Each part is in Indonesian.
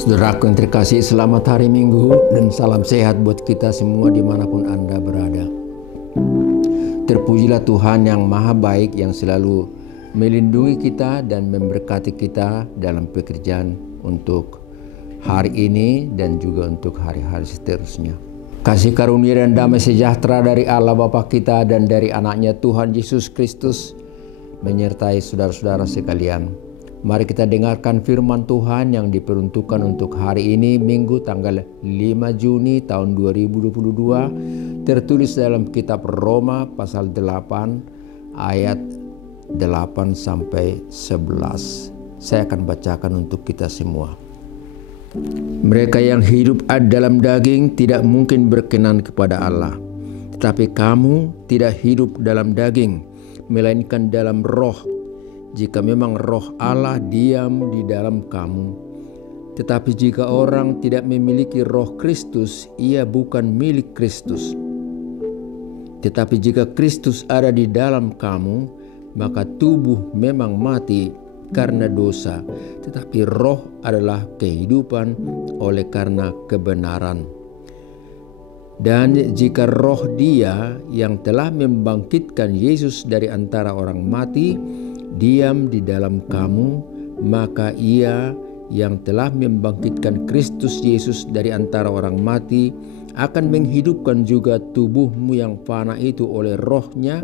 Saudaraku yang terkasih, selamat hari Minggu dan salam sehat buat kita semua dimanapun Anda berada. Terpujilah Tuhan yang maha baik yang selalu melindungi kita dan memberkati kita dalam pekerjaan untuk hari ini dan juga untuk hari-hari seterusnya. Kasih karunia dan damai sejahtera dari Allah Bapa kita dan dari anaknya Tuhan Yesus Kristus menyertai saudara-saudara sekalian. Mari kita dengarkan firman Tuhan yang diperuntukkan untuk hari ini, Minggu tanggal 5 Juni tahun 2022, tertulis dalam kitab Roma pasal 8 ayat 8 sampai 11. Saya akan bacakan untuk kita semua. Mereka yang hidup dalam daging tidak mungkin berkenan kepada Allah. Tetapi kamu tidak hidup dalam daging, melainkan dalam roh. Jika memang roh Allah diam di dalam kamu. Tetapi jika orang tidak memiliki roh Kristus, ia bukan milik Kristus. Tetapi jika Kristus ada di dalam kamu, maka tubuh memang mati karena dosa, tetapi roh adalah kehidupan oleh karena kebenaran. Dan jika roh Dia yang telah membangkitkan Yesus dari antara orang mati diam di dalam kamu, maka Ia yang telah membangkitkan Kristus Yesus dari antara orang mati akan menghidupkan juga tubuhmu yang fana itu oleh rohnya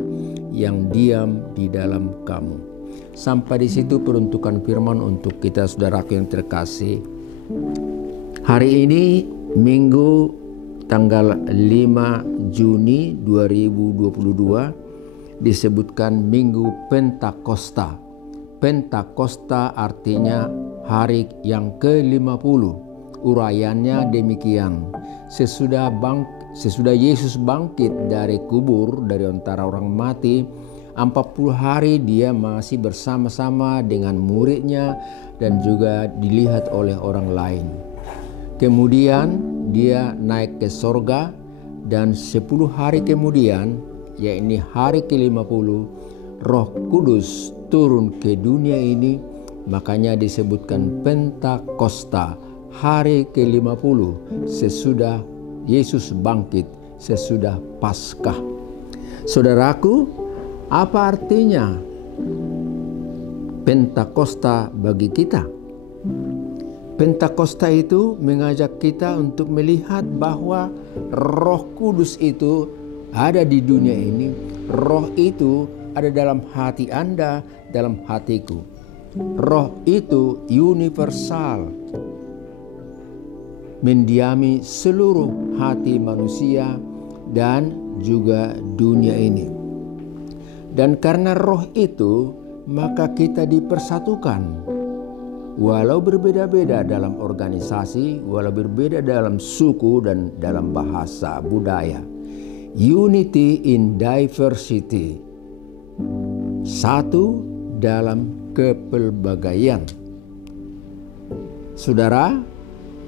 yang diam di dalam kamu. Sampai di situ peruntukan firman untuk kita, saudaraku yang terkasih. Hari ini Minggu tanggal 5 Juni 2022 disebutkan Minggu Pentakosta. Pentakosta artinya hari yang ke-50. Urayanya demikian. Sesudah Yesus bangkit dari kubur, dari antara orang mati, 40 hari dia masih bersama-sama dengan muridnya dan juga dilihat oleh orang lain. Kemudian dia naik ke sorga dan 10 hari kemudian, yakni hari ke-50, Roh Kudus turun ke dunia ini. Makanya disebutkan Pentakosta, hari ke-50 sesudah Yesus bangkit, sesudah Paskah. Saudaraku, apa artinya Pentakosta bagi kita? Pentakosta itu mengajak kita untuk melihat bahwa Roh Kudus itu ada di dunia ini. Roh itu ada dalam hati Anda, dalam hatiku. Roh itu universal, mendiami seluruh hati manusia dan juga dunia ini. Dan karena roh itu, maka kita dipersatukan. Walau berbeda-beda dalam organisasi, walau berbeda dalam suku dan dalam bahasa, budaya. Unity in diversity. Satu dalam kepelbagaian. Saudara,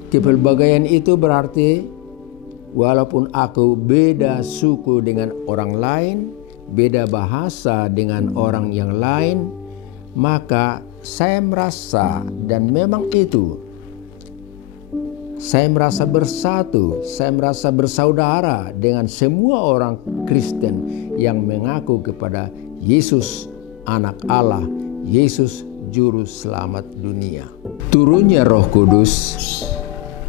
kepelbagaian itu berarti walaupun aku beda suku dengan orang lain, beda bahasa dengan orang yang lain, maka saya merasa, dan memang itu, saya merasa bersatu, saya merasa bersaudara dengan semua orang Kristen yang mengaku kepada Yesus Anak Allah, Yesus Juru Selamat dunia. Turunnya Roh Kudus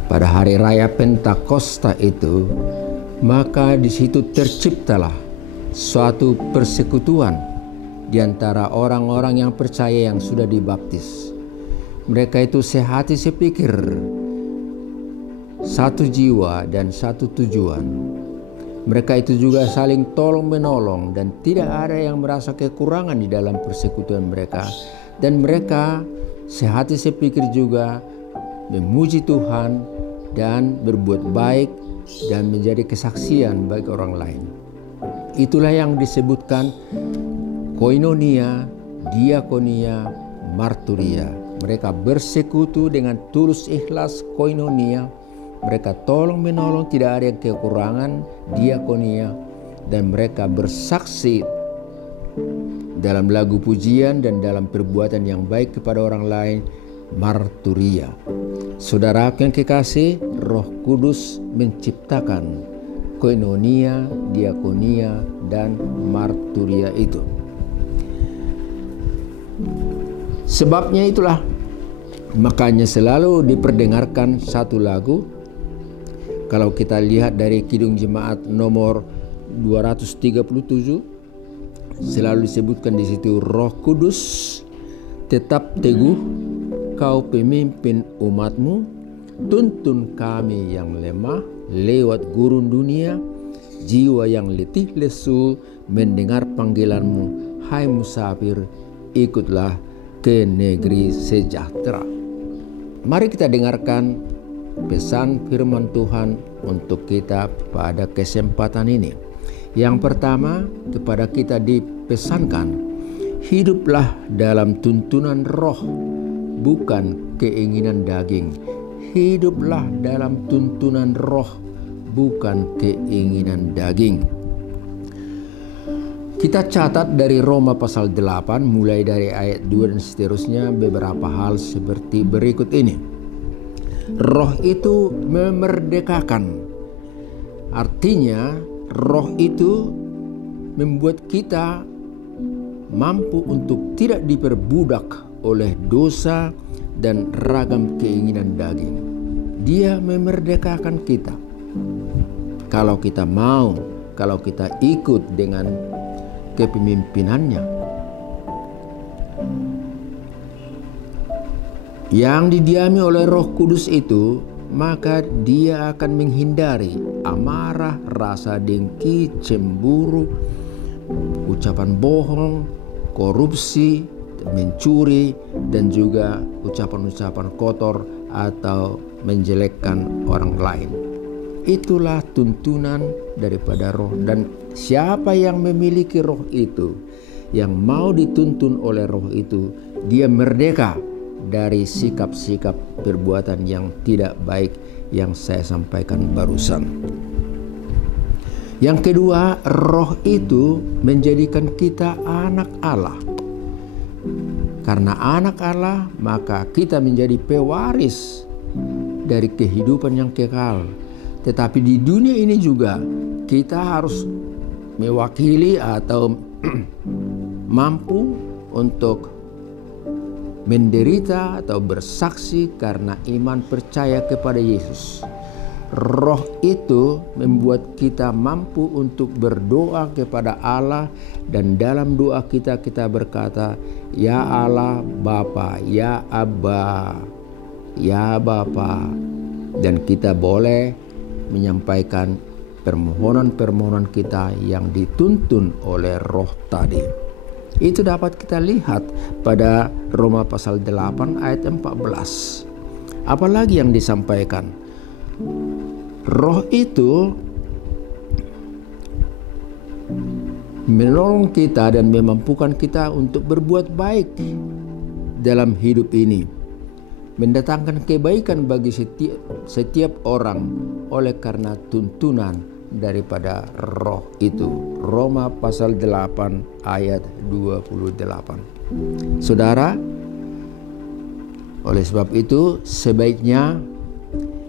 pada hari raya Pentakosta itu, maka di situ terciptalah suatu persekutuan di antara orang-orang yang percaya yang sudah dibaptis. Mereka itu sehati sepikir, satu jiwa dan satu tujuan. Mereka itu juga saling tolong-menolong dan tidak ada yang merasa kekurangan di dalam persekutuan mereka. Dan mereka sehati sepikir juga memuji Tuhan dan berbuat baik dan menjadi kesaksian bagi orang lain. Itulah yang disebutkan koinonia, diakonia, marturia. Mereka bersekutu dengan tulus ikhlas, koinonia. Mereka tolong menolong, tidak ada yang kekurangan, diakonia. Dan mereka bersaksi dalam lagu pujian dan dalam perbuatan yang baik kepada orang lain, marturia. Saudara yang kekasih, Roh Kudus menciptakan koinonia, diakonia, dan marturia itu. Sebabnya itulah, makanya selalu diperdengarkan satu lagu. Kalau kita lihat dari Kidung Jemaat nomor 237, selalu disebutkan di situ, Roh Kudus tetap teguh, kau pemimpin umatmu, tuntun kami yang lemah lewat gurun dunia, jiwa yang letih lesu mendengar panggilanmu, hai musafir, ikutlah ke negeri sejahtera. Mari kita dengarkan pesan firman Tuhan untuk kita pada kesempatan ini. Yang pertama, kepada kita dipesankan, hiduplah dalam tuntunan roh, bukan keinginan daging. Hiduplah dalam tuntunan roh, bukan keinginan daging. Kita catat dari Roma pasal 8, mulai dari ayat 2 dan seterusnya, beberapa hal seperti berikut ini. Roh itu memerdekakan. Artinya, roh itu membuat kita mampu untuk tidak diperbudak oleh dosa dan ragam keinginan daging. Dia memerdekakan kita. Kalau kita mau, kalau kita ikut dengan kepemimpinannya. Yang didiami oleh Roh Kudus itu, maka dia akan menghindari amarah, rasa dengki, cemburu, ucapan bohong, korupsi, mencuri, dan juga ucapan-ucapan kotor atau menjelekkan orang lain. Itulah tuntunan daripada roh. Dan siapa yang memiliki roh itu, yang mau dituntun oleh roh itu, dia merdeka dari sikap-sikap perbuatan yang tidak baik yang saya sampaikan barusan. Yang kedua, roh itu menjadikan kita anak Allah. Karena anak Allah, maka kita menjadi pewaris dari kehidupan yang kekal. Tetapi di dunia ini juga kita harus mewakili atau mampu untuk menderita atau bersaksi karena iman percaya kepada Yesus. Roh itu membuat kita mampu untuk berdoa kepada Allah, dan dalam doa kita berkata, ya Allah Bapa, ya Abba, ya Bapa. Dan kita boleh menyampaikan permohonan-permohonan kita yang dituntun oleh roh tadi. Itu dapat kita lihat pada Roma pasal 8 ayat 14. Apalagi yang disampaikan? Roh itu menolong kita dan memampukan kita untuk berbuat baik dalam hidup ini, mendatangkan kebaikan bagi setiap orang oleh karena tuntunan daripada roh itu. Roma pasal 8 ayat 28. Saudara, oleh sebab itu sebaiknya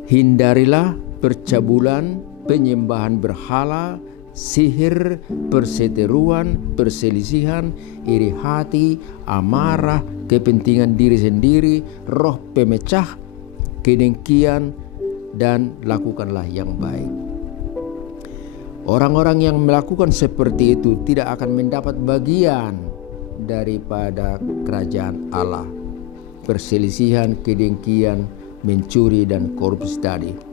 hindarilah percabulan, penyembahan berhala, sihir, perseteruan, perselisihan, iri hati, amarah, kepentingan diri sendiri, roh pemecah, kedengkian, dan lakukanlah yang baik. Orang-orang yang melakukan seperti itu tidak akan mendapat bagian daripada kerajaan Allah. Perselisihan, kedengkian, mencuri, dan korupsi tadi.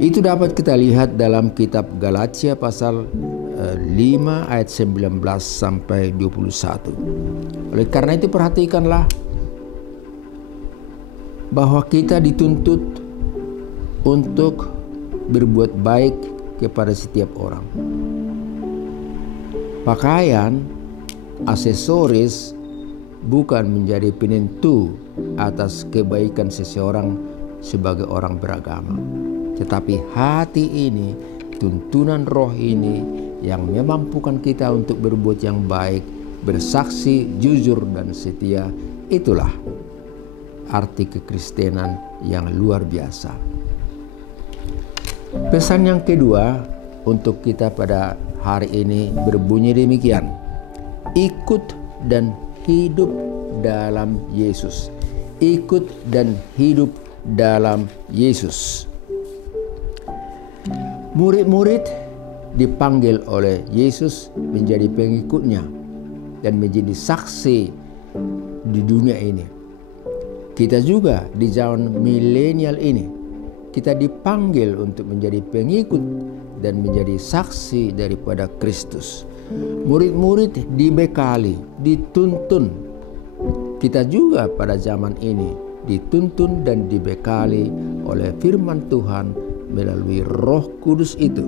Itu dapat kita lihat dalam kitab Galatia pasal 5 ayat 19 sampai 21. Oleh karena itu perhatikanlah bahwa kita dituntut untuk berbuat baik kepada setiap orang. Pakaian, aksesoris bukan menjadi penentu atas kebaikan seseorang sebagai orang beragama. Tetapi hati ini, tuntunan roh ini yang memampukan kita untuk berbuat yang baik, bersaksi, jujur, dan setia, itulah arti kekristenan yang luar biasa. Pesan yang kedua untuk kita pada hari ini berbunyi demikian: ikut dan hidup dalam Yesus. Ikut dan hidup dalam Yesus. Murid-murid dipanggil oleh Yesus menjadi pengikutnya dan menjadi saksi di dunia ini. Kita juga di zaman milenial ini, kita dipanggil untuk menjadi pengikut dan menjadi saksi daripada Kristus. Murid-murid dibekali, dituntun. Kita juga pada zaman ini dituntun dan dibekali oleh firman Tuhan melalui Roh Kudus itu.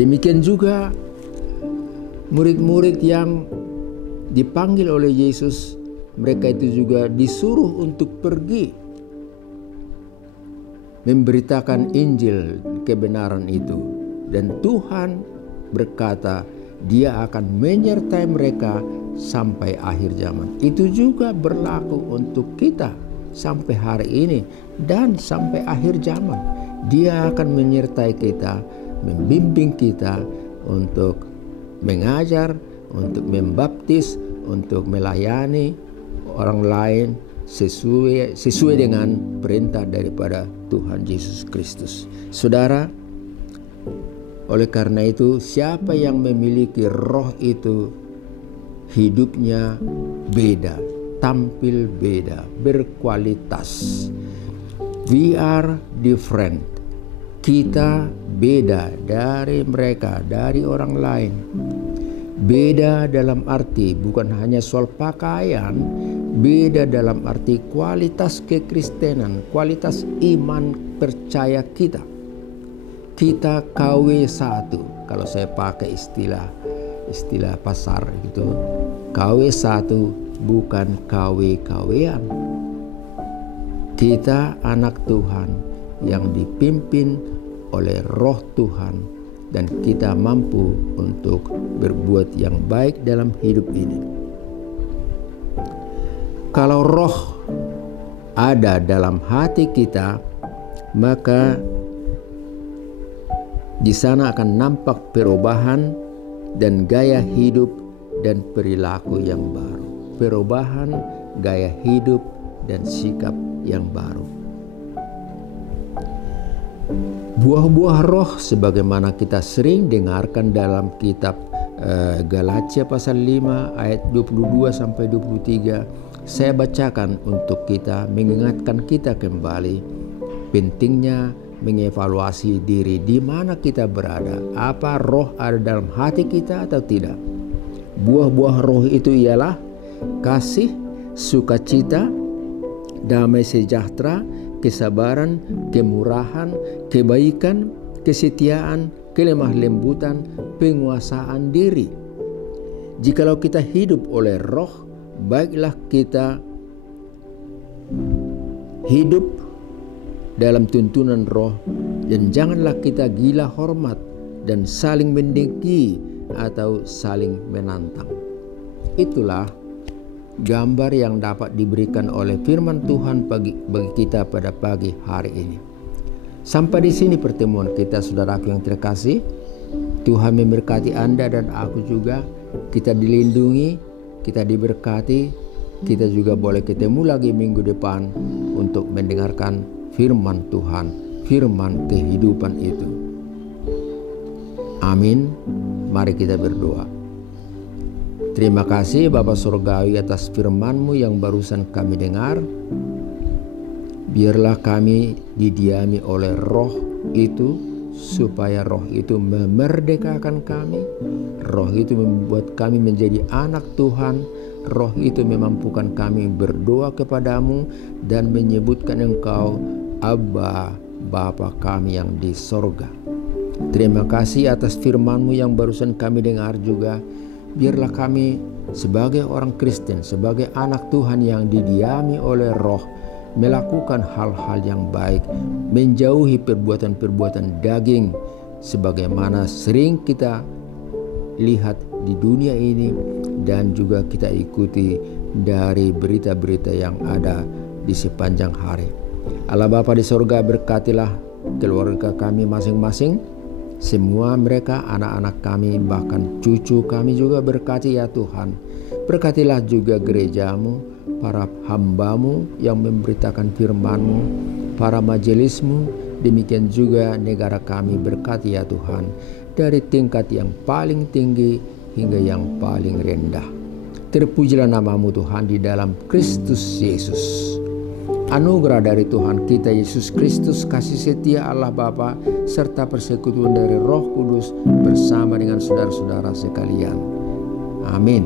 Demikian juga murid-murid yang dipanggil oleh Yesus, mereka itu juga disuruh untuk pergi memberitakan Injil kebenaran itu. Dan Tuhan berkata Dia akan menyertai mereka sampai akhir zaman. Itu juga berlaku untuk kita sampai hari ini dan sampai akhir zaman. Dia akan menyertai kita, membimbing kita untuk mengajar, untuk membaptis, untuk melayani orang lain sesuai dengan perintah daripada Tuhan Yesus Kristus. Saudara, oleh karena itu siapa yang memiliki roh itu hidupnya beda, tampil beda, berkualitas. We are different. Kita beda dari mereka, dari orang lain. Beda dalam arti bukan hanya soal pakaian, beda dalam arti kualitas kekristenan, kualitas iman percaya kita. Kita KW1, kalau saya pakai istilah pasar gitu. KW1 bukan KW-KW-an. Kita anak Tuhan yang dipimpin oleh Roh Tuhan, dan kita mampu untuk berbuat yang baik dalam hidup ini. Kalau roh ada dalam hati kita, maka di sana akan nampak perubahan dan gaya hidup dan perilaku yang baru. Perubahan, gaya hidup, dan sikap yang baru. Buah-buah roh sebagaimana kita sering dengarkan dalam kitab Galatia pasal 5 ayat 22 sampai 23. Saya bacakan untuk kita, mengingatkan kita kembali pentingnya mengevaluasi diri, di mana kita berada. Apa roh ada dalam hati kita atau tidak? Buah-buah roh itu ialah kasih, sukacita, damai sejahtera, kesabaran, kemurahan, kebaikan, kesetiaan, kelemah lembutan, penguasaan diri. Jikalau kita hidup oleh roh, baiklah kita hidup dalam tuntunan roh, dan janganlah kita gila hormat dan saling mendengki atau saling menantang. Itulah gambar yang dapat diberikan oleh firman Tuhan bagi kita pada pagi hari ini. Sampai di sini pertemuan kita, saudaraku yang terkasih. Tuhan memberkati Anda dan aku juga. Kita dilindungi, kita diberkati. Kita juga boleh ketemu lagi minggu depan untuk mendengarkan firman Tuhan, firman kehidupan itu. Amin. Mari kita berdoa. Terima kasih Bapa Surgawi atas firman-Mu yang barusan kami dengar. Biarlah kami didiami oleh roh itu, supaya roh itu memerdekakan kami. Roh itu membuat kami menjadi anak Tuhan. Roh itu memampukan kami berdoa kepadamu dan menyebutkan Engkau Abba, Bapa kami yang di sorga. Terima kasih atas firman-Mu yang barusan kami dengar juga. Biarlah kami sebagai orang Kristen, sebagai anak Tuhan yang didiami oleh roh, melakukan hal-hal yang baik, menjauhi perbuatan-perbuatan daging, sebagaimana sering kita lihat di dunia ini, dan juga kita ikuti dari berita-berita yang ada di sepanjang hari. Allah Bapa di sorga, berkatilah keluarga kami masing-masing, semua mereka, anak-anak kami, bahkan cucu kami juga berkati ya Tuhan. Berkatilah juga gerejamu, para hambamu yang memberitakan firman-Mu, para majelismu, demikian juga negara kami, berkati ya Tuhan, dari tingkat yang paling tinggi hingga yang paling rendah. Terpujilah nama-Mu Tuhan di dalam Kristus Yesus. Anugerah dari Tuhan kita Yesus Kristus, kasih setia Allah Bapa, serta persekutuan dari Roh Kudus bersama dengan saudara-saudara sekalian. Amin.